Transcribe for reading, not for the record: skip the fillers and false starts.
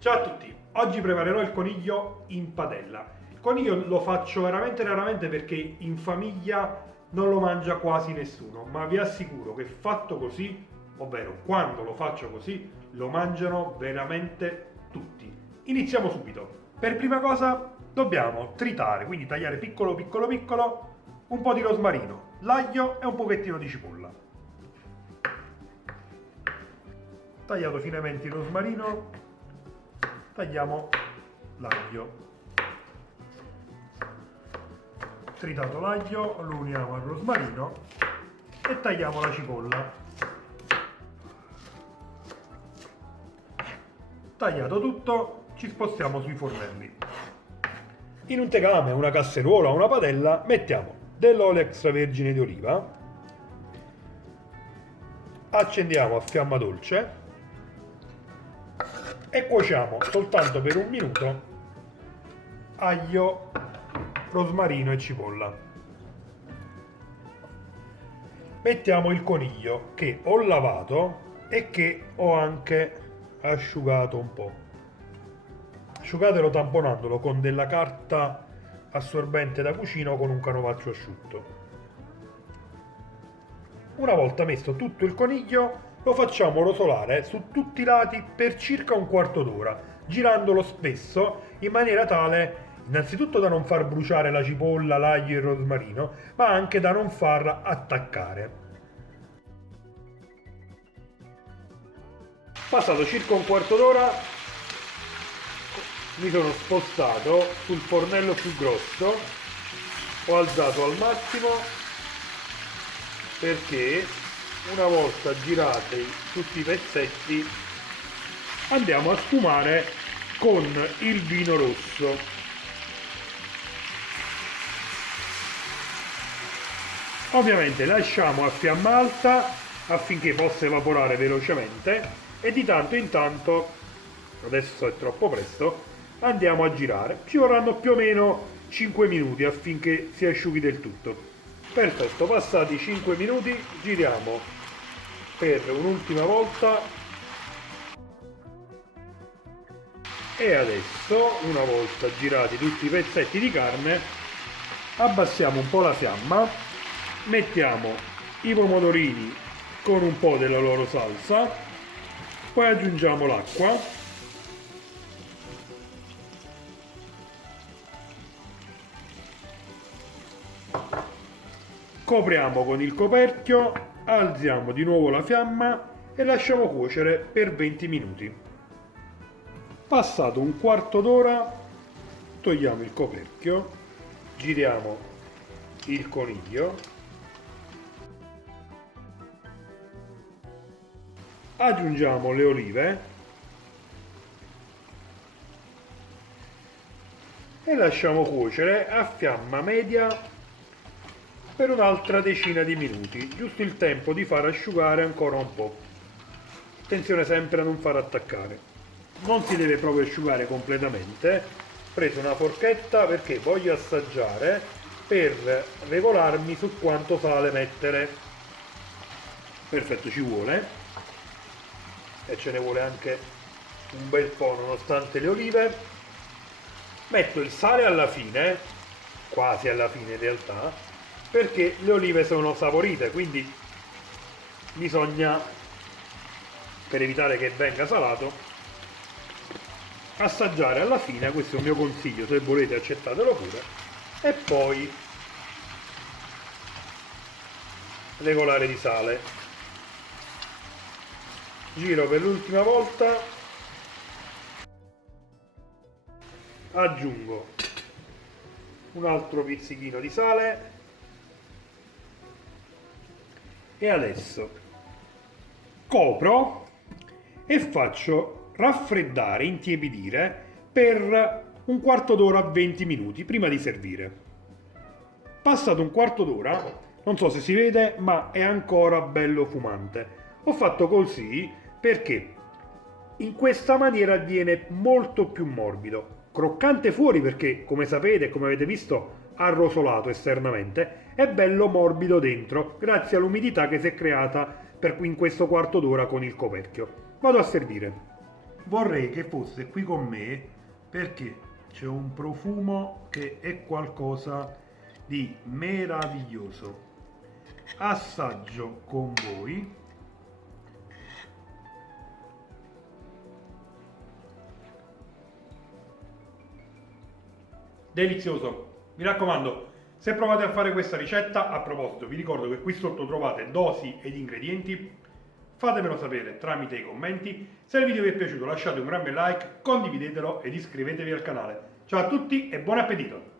Ciao a tutti, oggi preparerò il coniglio in padella. Il coniglio lo faccio veramente raramente perché in famiglia non lo mangia quasi nessuno, ma vi assicuro che fatto così, ovvero quando lo faccio così, lo mangiano veramente tutti. Iniziamo subito. Per prima cosa dobbiamo tritare, quindi tagliare piccolo piccolo piccolo, un po' di rosmarino, l'aglio e un pochettino di cipolla. Tagliato finemente il rosmarino, tagliamo l'aglio. Tritato l'aglio, lo uniamo al rosmarino e tagliamo la cipolla. Tagliato tutto, ci spostiamo sui fornelli. In un tegame, una casseruola o una padella mettiamo dell'olio extravergine di oliva, accendiamo a fiamma dolce e cuociamo soltanto per un minuto aglio, rosmarino e cipolla. Mettiamo il coniglio che ho lavato e che ho anche asciugato un po'. Asciugatelo tamponandolo con della carta assorbente da cucina o con un canovaccio asciutto. Una volta messo tutto il coniglio, lo facciamo rosolare su tutti i lati per circa un quarto d'ora, girandolo spesso in maniera tale innanzitutto da non far bruciare la cipolla, l'aglio e il rosmarino, ma anche da non far attaccare. Passato circa un quarto d'ora mi sono spostato sul fornello più grosso, ho alzato al massimo perché una volta girati tutti i pezzetti andiamo a sfumare con il vino rosso. Ovviamente lasciamo a fiamma alta affinché possa evaporare velocemente e di tanto in tanto, adesso è troppo presto, andiamo a girare. Ci vorranno più o meno 5 minuti affinché si asciughi del tutto. Perfetto, passati 5 minuti giriamo per un'ultima volta e adesso, una volta girati tutti i pezzetti di carne, abbassiamo un po' la fiamma, mettiamo i pomodorini con un po' della loro salsa, poi aggiungiamo l'acqua. Copriamo con il coperchio, alziamo di nuovo la fiamma e lasciamo cuocere per 20 minuti. Passato un quarto d'ora, togliamo il coperchio, giriamo il coniglio, aggiungiamo le olive e lasciamo cuocere a fiamma media per un'altra decina di minuti, giusto il tempo di far asciugare ancora un po'. Attenzione sempre a non far attaccare. Non si deve proprio asciugare completamente. Ho preso una forchetta perché voglio assaggiare per regolarmi su quanto sale mettere. Perfetto, ci vuole. E ce ne vuole anche un bel po' nonostante le olive. Metto il sale alla fine, quasi alla fine in realtà, perché le olive sono saporite, quindi bisogna, per evitare che venga salato, assaggiare alla fine. Questo è un mio consiglio, se volete accettatelo pure, e poi regolare di sale. Giro per l'ultima volta, aggiungo un altro pizzichino di sale e adesso copro e faccio raffreddare, intiepidire per un quarto d'ora, 20 minuti prima di servire. Passato un quarto d'ora, non so se si vede, ma è ancora bello fumante. Ho fatto così perché in questa maniera viene molto più morbido, croccante fuori perché, come sapete e come avete visto, arrosolato esternamente, è bello morbido dentro grazie all'umidità che si è creata in questo quarto d'ora con il coperchio. Vado a servire. vorrei che fosse qui con me perché c'è un profumo che è qualcosa di meraviglioso. Assaggio con voi. Delizioso. Mi raccomando, se provate a fare questa ricetta, a proposito, vi ricordo che qui sotto trovate dosi ed ingredienti. Fatemelo sapere tramite i commenti. Se il video vi è piaciuto lasciate un gran bel like, condividetelo ed iscrivetevi al canale. Ciao a tutti e buon appetito!